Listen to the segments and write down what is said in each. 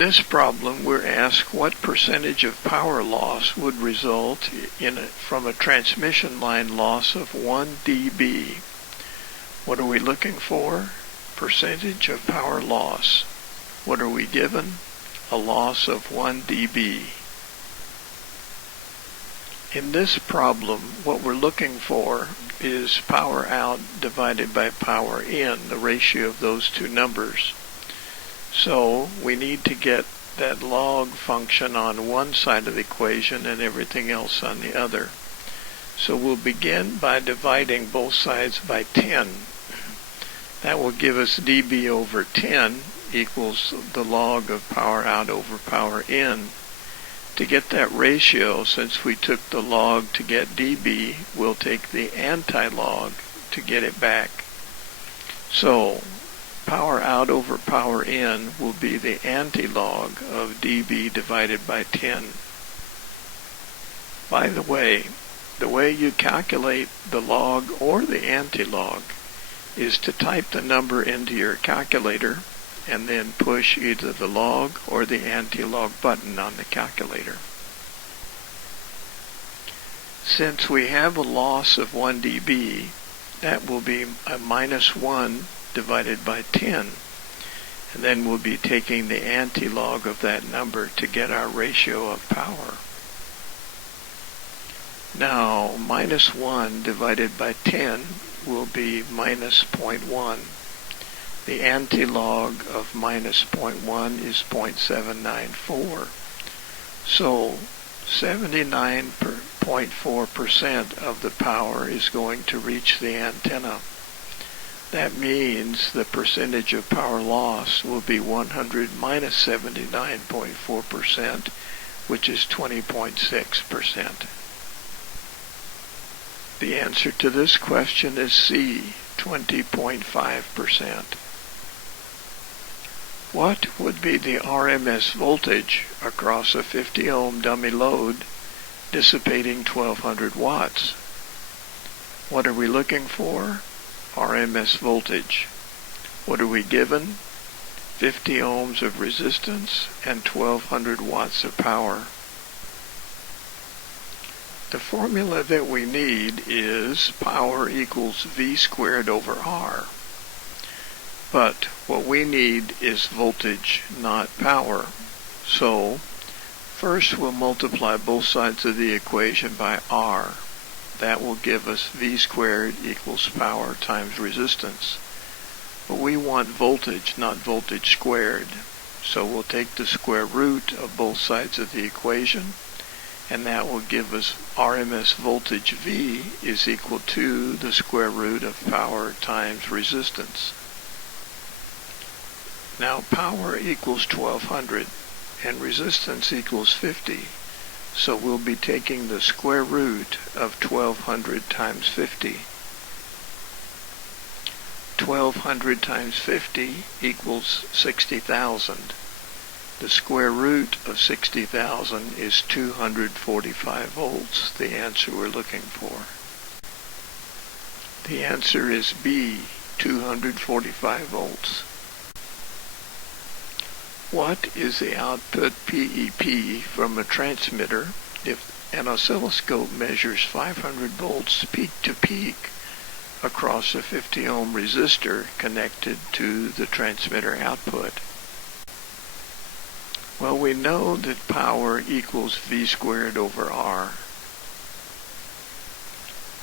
this problem, we're asked what percentage of power loss would result from a transmission line loss of 1 dB. What are we looking for? Percentage of power loss. What are we given? A loss of 1 dB. In this problem, what we're looking for is power out divided by power in, the ratio of those two numbers. So we need to get that log function on one side of the equation and everything else on the other. So we'll begin by dividing both sides by 10. That will give us dB over 10 equals the log of power out over power in. To get that ratio, since we took the log to get dB, we'll take the anti-log to get it back. So power out over power in will be the anti-log of dB divided by 10. By the way you calculate the log or the anti-log is to type the number into your calculator and then push either the log or the anti-log button on the calculator. Since we have a loss of 1 dB, that will be a minus 1 divided by 10. And then we'll be taking the anti-log of that number to get our ratio of power. Now, minus 1 divided by 10 will be minus 0.1. The anti-log of minus 0.1 is 0.794. So 79.4% of the power is going to reach the antenna. That means the percentage of power loss will be 100 minus 79.4%, which is 20.6%. The answer to this question is C, 20.5%. What would be the RMS voltage across a 50 ohm dummy load dissipating 1200 watts? What are we looking for? RMS voltage. What are we given? 50 ohms of resistance and 1200 watts of power. The formula that we need is power equals V squared over R. But what we need is voltage, not power. So, first we'll multiply both sides of the equation by R. That will give us V squared equals power times resistance. But we want voltage, not voltage squared. So we'll take the square root of both sides of the equation, and that will give us RMS voltage V is equal to the square root of power times resistance. Now power equals 1200 and resistance equals 50. So we'll be taking the square root of 1200 times 50. 1200 times 50 equals 60,000. The square root of 60,000 is 245 volts, the answer we're looking for. The answer is B, 245 volts. What is the output PEP from a transmitter if an oscilloscope measures 500 volts peak to peak across a 50 ohm resistor connected to the transmitter output? Well, we know that power equals V squared over R.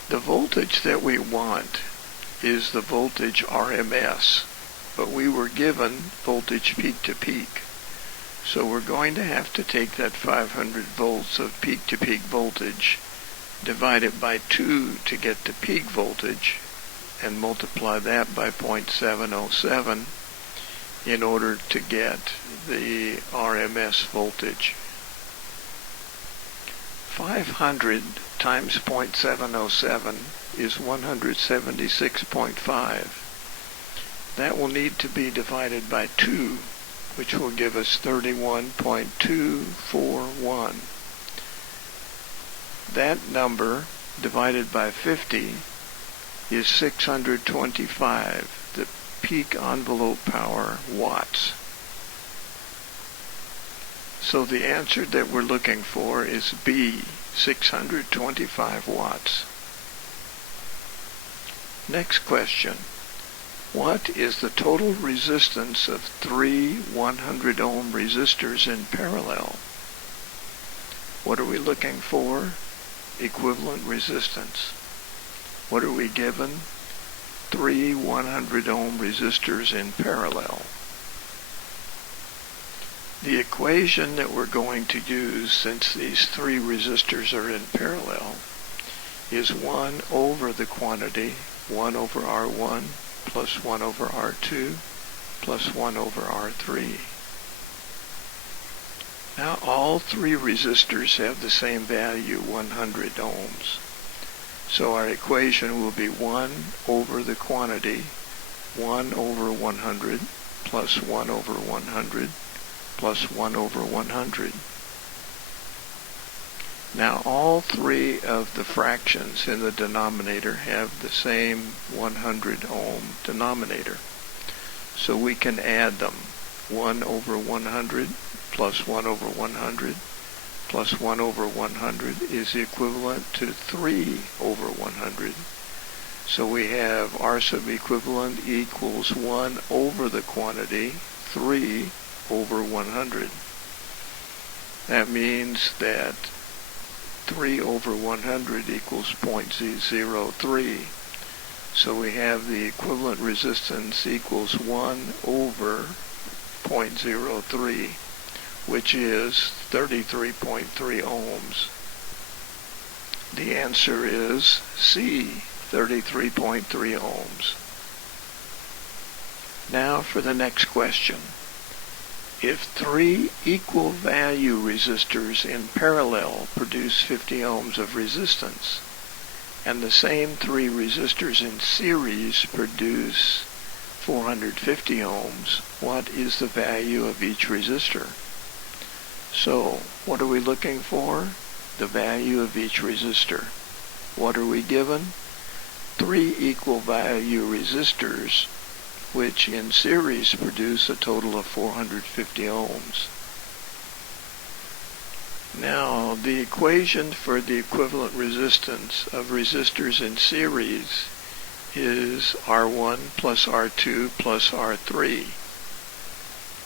The voltage that we want is the voltage RMS, but we were given voltage peak to peak. So we're going to have to take that 500 volts of peak to peak voltage, divide it by 2 to get the peak voltage, and multiply that by 0.707 in order to get the RMS voltage. 500 times 0.707 is 176.5. That will need to be divided by 2, which will give us 31.241. That number divided by 50 is 625, the peak envelope power watts. So the answer that we're looking for is B, 625 watts. Next question. What is the total resistance of three 100 ohm resistors in parallel? What are we looking for? Equivalent resistance. What are we given? Three 100 ohm resistors in parallel. The equation that we're going to use, since these three resistors are in parallel, is 1 over the quantity, 1 over R1 plus 1 over R2 plus 1 over R3. Now all three resistors have the same value, 100 ohms. So our equation will be 1 over the quantity, 1 over 100 plus 1 over 100 plus 1 over 100. Now all three of the fractions in the denominator have the same 100 ohm denominator. So we can add them. 1 over 100 plus 1 over 100 plus 1 over 100 is equivalent to 3 over 100. So we have R sub equivalent equals 1 over the quantity, 3 over 100. That means that 3 over 100 equals 0.03. So we have the equivalent resistance equals 1 over 0.03, which is 33.3 ohms. The answer is C, 33.3 ohms. Now for the next question. If three equal value resistors in parallel produce 50 ohms of resistance, and the same three resistors in series produce 450 ohms, what is the value of each resistor? So, what are we looking for? The value of each resistor. What are we given? Three equal value resistors, which in series produce a total of 450 ohms. Now, the equation for the equivalent resistance of resistors in series is R1 plus R2 plus R3.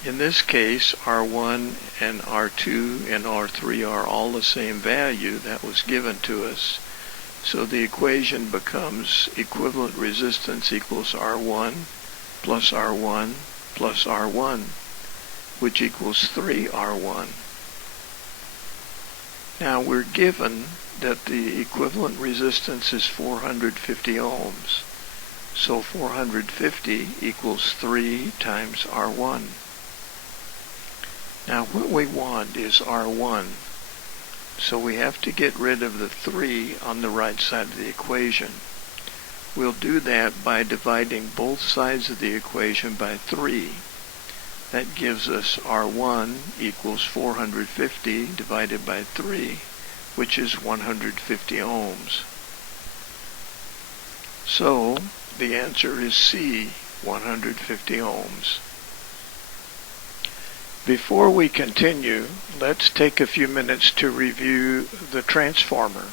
In this case, R1 and R2 and R3 are all the same value that was given to us. So the equation becomes equivalent resistance equals R1 plus R1 plus R1, which equals 3R1. Now we're given that the equivalent resistance is 450 ohms. So 450 equals 3 times R1. Now what we want is R1. So we have to get rid of the 3 on the right side of the equation. We'll do that by dividing both sides of the equation by 3. That gives us R1 equals 450 divided by 3, which is 150 ohms. So the answer is C, 150 ohms. Before we continue, let's take a few minutes to review the transformer.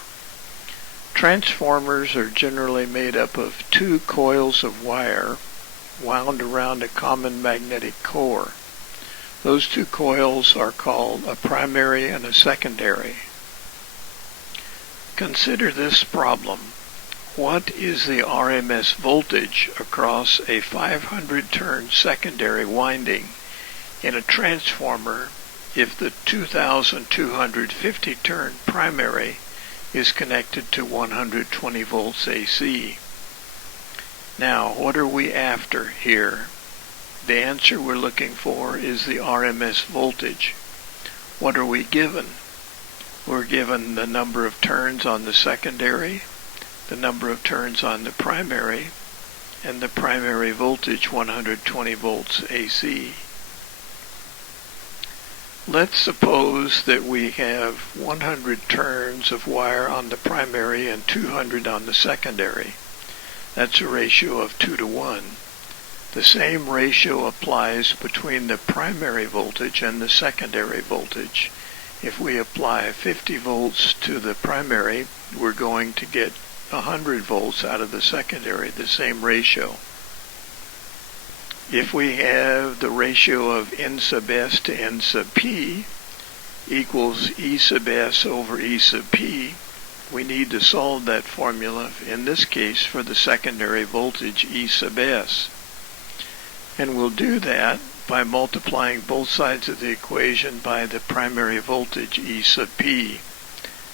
Transformers are generally made up of two coils of wire wound around a common magnetic core. Those two coils are called a primary and a secondary. Consider this problem. What is the RMS voltage across a 500 turn secondary winding in a transformer if the 2250 turn primary is connected to 120 volts AC? Now, what are we after here? The answer we're looking for is the RMS voltage. What are we given? We're given the number of turns on the secondary, the number of turns on the primary, and the primary voltage 120 volts AC. Let's suppose that we have 100 turns of wire on the primary and 200 on the secondary. That's a ratio of 2 to 1. The same ratio applies between the primary voltage and the secondary voltage. If we apply 50 volts to the primary, we're going to get 100 volts out of the secondary, the same ratio. If we have the ratio of N sub S to N sub P equals E sub S over E sub P, we need to solve that formula, in this case for the secondary voltage E sub S. And we'll do that by multiplying both sides of the equation by the primary voltage E sub P.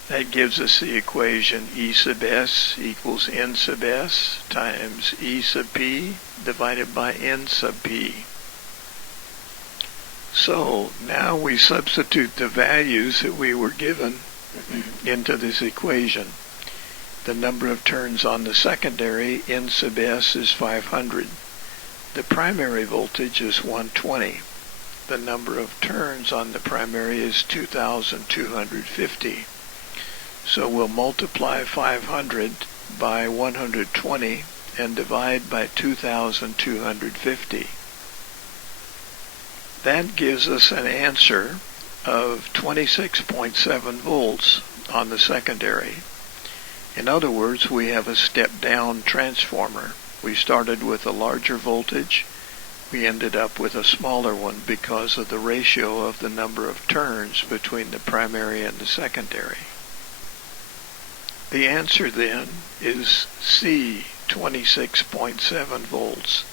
That gives us the equation E sub S equals N sub S times E sub P divided by N sub P. So now we substitute the values that we were given into this equation. The number of turns on the secondary, N sub S, is 500. The primary voltage is 120. The number of turns on the primary is 2,250. So we'll multiply 500 by 120 and divide by 2,250. That gives us an answer of 26.7 volts on the secondary. In other words, we have a step-down transformer. We started with a larger voltage. We ended up with a smaller one because of the ratio of the number of turns between the primary and the secondary. The answer then is C, 26.7 volts.